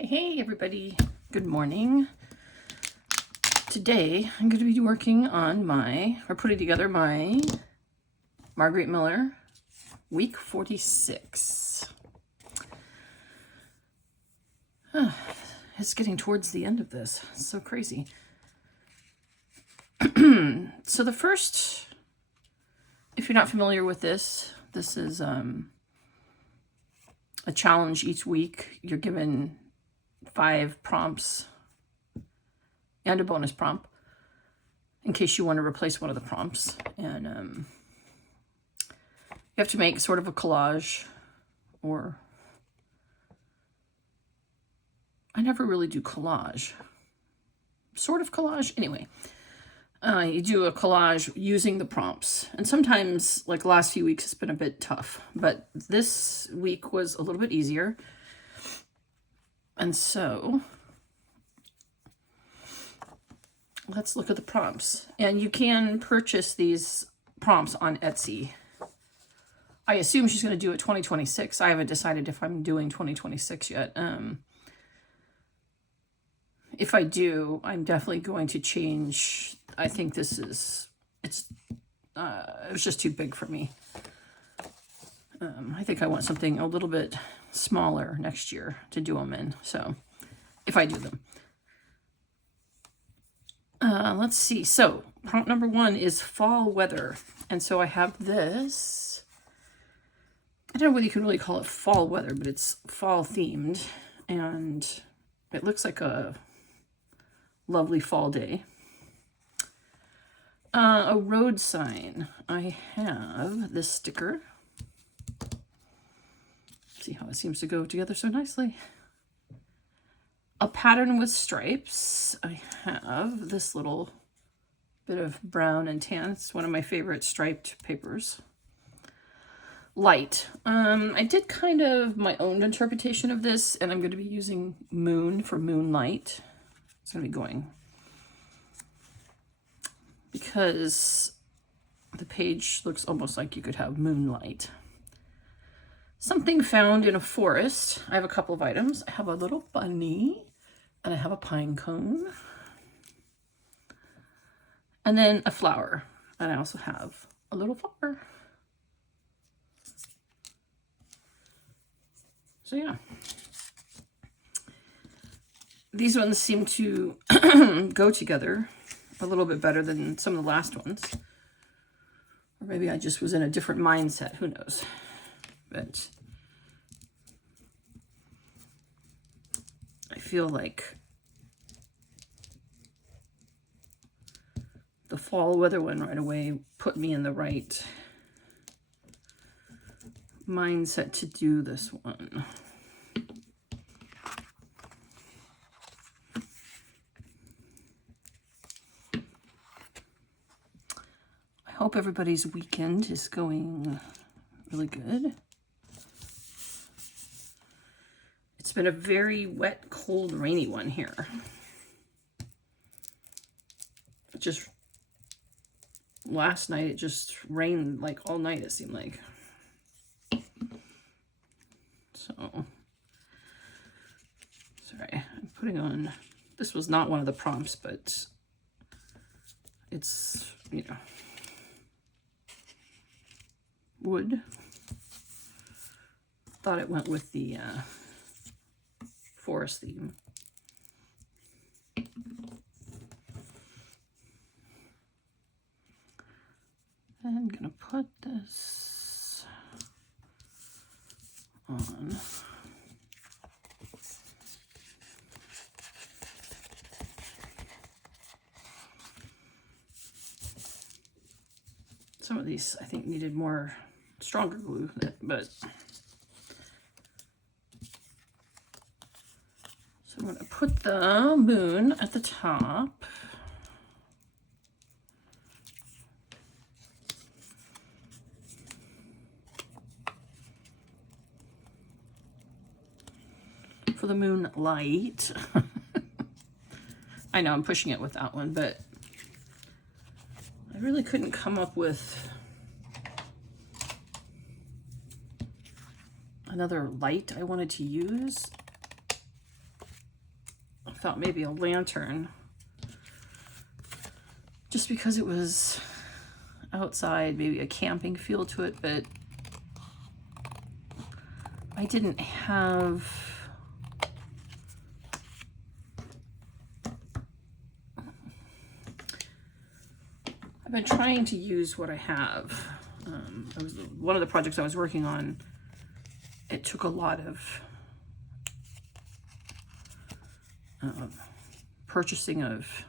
Hey everybody, good morning. Today I'm going to be working on putting together my Margarete Miller week 46. It's getting towards the end of this. It's so crazy. So the first, if you're not familiar with this is a challenge each week. You're given 5 prompts and a bonus prompt in case you want to replace one of the prompts. And you have to make sort of a collage, or I never really do collage. Sort of collage. Anyway, you do a collage using the prompts. And sometimes, like the last few weeks, it's been a bit tough. But this week was a little bit easier. And so let's look at the prompts. And you can purchase these prompts on Etsy. I assume she's going to do it 2026. I haven't decided if I'm doing 2026 yet. If I do, I'm definitely going to change. I think it was just too big for me. I think I want something a little bit smaller next year to do them in. So if I do them. Let's see. So prompt number 1 is fall weather. And so I have this. I don't know whether you can really call it fall weather, but it's fall themed. And it looks like a lovely fall day. A road sign. I have this sticker. See how it seems to go together so nicely. A pattern with stripes. I have this little bit of brown and tan. It's one of my favorite striped papers. Light. I did kind of my own interpretation of this, and I'm going to be using moon for moonlight. It's going to be going because the page looks almost like you could have moonlight. Something found in a forest. I have a couple of items. I have a little bunny, and I have a pine cone, and then a flower, and I also have a little flower. So yeah, these ones seem to go together a little bit better than some of the last ones. Or maybe I just was in a different mindset, who knows. But I feel like the fall weather one right away put me in the right mindset to do this one. I hope everybody's weekend is going really good. It's been a very wet, cold, rainy one here. It just, last night it just rained like all night, it seemed like. So, sorry, I'm putting on, this was not one of the prompts, but it's, you know, wood. Thought it went with the forest theme. I'm gonna put this on. Some of these I think needed more stronger glue, but so I'm going to put the moon at the top. For the moonlight. I know I'm pushing it with that one, but I really couldn't come up with another light I wanted to use. I thought maybe a lantern, just because it was outside, maybe a camping feel to it, but I didn't have I've been trying to use what I have. One of the projects I was working on, it took a lot of purchasing of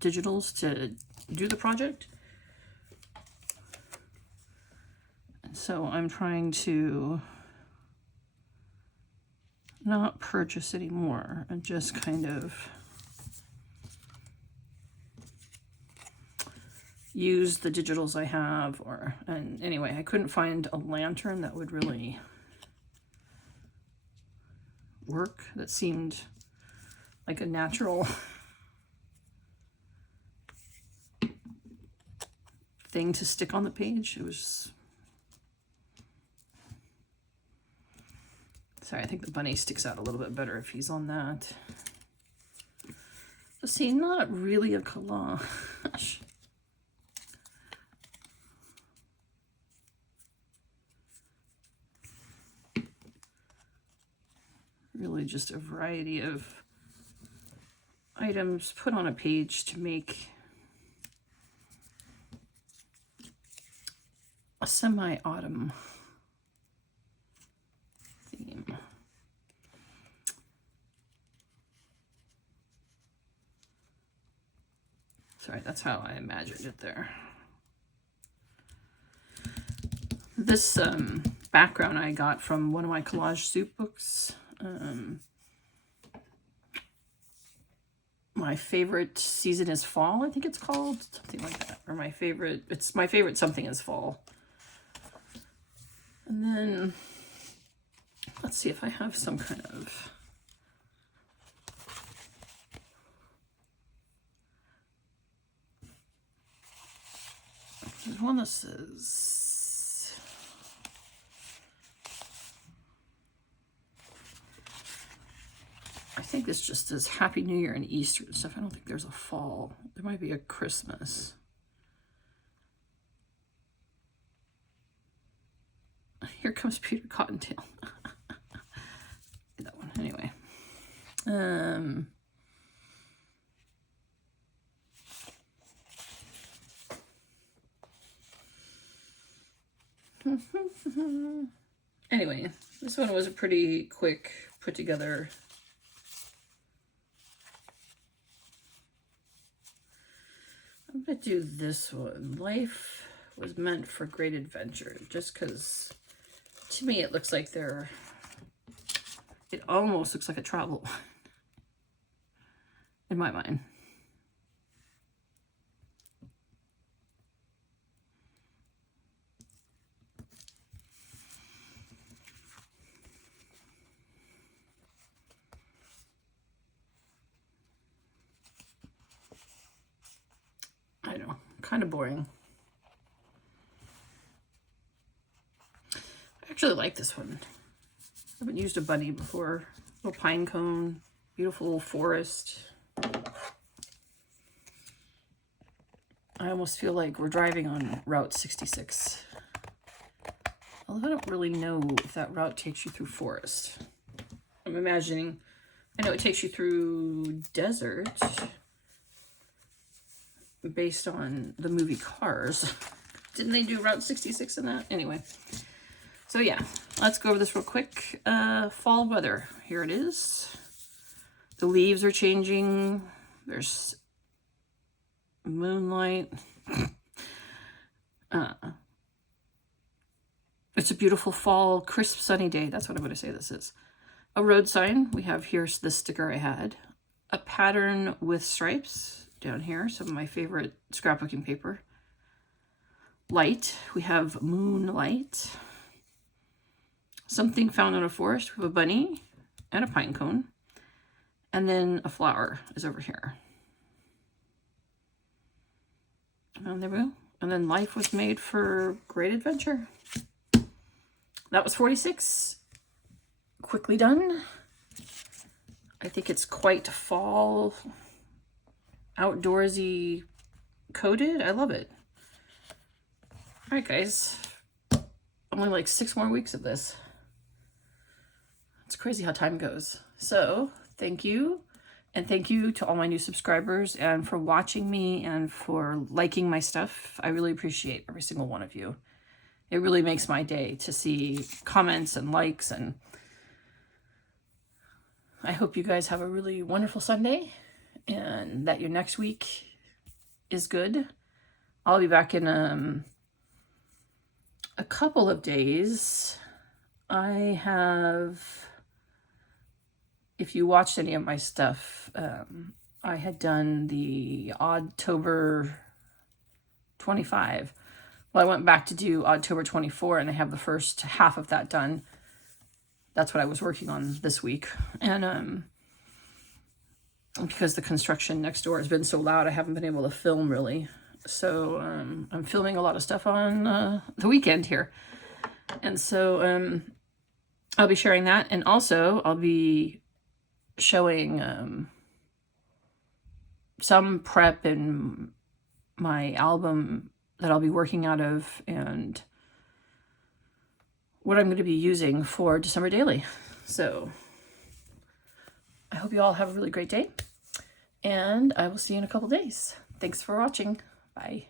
digitals to do the project. And so I'm trying to not purchase anymore and just kind of use the digitals I have. And anyway, I couldn't find a lantern that would really work, that seemed like a natural thing to stick on the page. It was, sorry, I think the bunny sticks out a little bit better if he's on that. So see, not really a collage. Really just a variety of items put on a page to make a semi-autumn theme. Sorry, that's how I imagined it there. This background I got from one of my collage soup books. My favorite season is fall, I think it's called, something like that. Or it's my favorite something is fall. And then let's see if I have some kind of there's one that says, I think this just says Happy New Year and Easter and stuff. I don't think there's a fall. There might be a Christmas. Here comes Peter Cottontail. That one, anyway. Anyway, this one was a pretty quick put together. I'm gonna do this one. Life was meant for great adventure, just because to me it looks like it almost looks like a travel in my mind. I know, kind of boring. I actually like this one. I haven't used a bunny before. Little pine cone, beautiful forest. I almost feel like we're driving on Route 66. Although I don't really know if that route takes you through forest. I'm imagining, I know it takes you through desert based on the movie Cars. Didn't they do Route 66 in that? Anyway. So yeah, let's go over this real quick. Fall weather, here it is. The leaves are changing. There's moonlight. It's a beautiful fall, crisp, sunny day. That's what I'm going to say this is. A road sign. We have here's the sticker I had. A pattern with stripes down here. Some of my favorite scrapbooking paper. Light. We have moonlight. Something found in a forest. We have a bunny and a pine cone. And then a flower is over here. And there we go. And then life was made for great adventure. That was 46. Quickly done. I think it's quite fall, outdoorsy coated. I love it. All right, guys. Only like 6 more weeks of this. It's crazy how time goes. So thank you. And thank you to all my new subscribers and for watching me and for liking my stuff. I really appreciate every single one of you. It really makes my day to see comments and likes, and I hope you guys have a really wonderful Sunday and that your next week is good. I'll be back in a couple of days. I have, if you watched any of my stuff, I had done the Oddtober 25. Well, I went back to do Oddtober 24, and I have the first half of that done. That's what I was working on this week. And because the construction next door has been so loud, I haven't been able to film really. So I'm filming a lot of stuff on the weekend here. And so I'll be sharing that. And also I'll be showing some prep in my album that I'll be working out of and what I'm going to be using for December Daily. So I hope you all have a really great day, and I will see you in a couple days. Thanks for watching. Bye.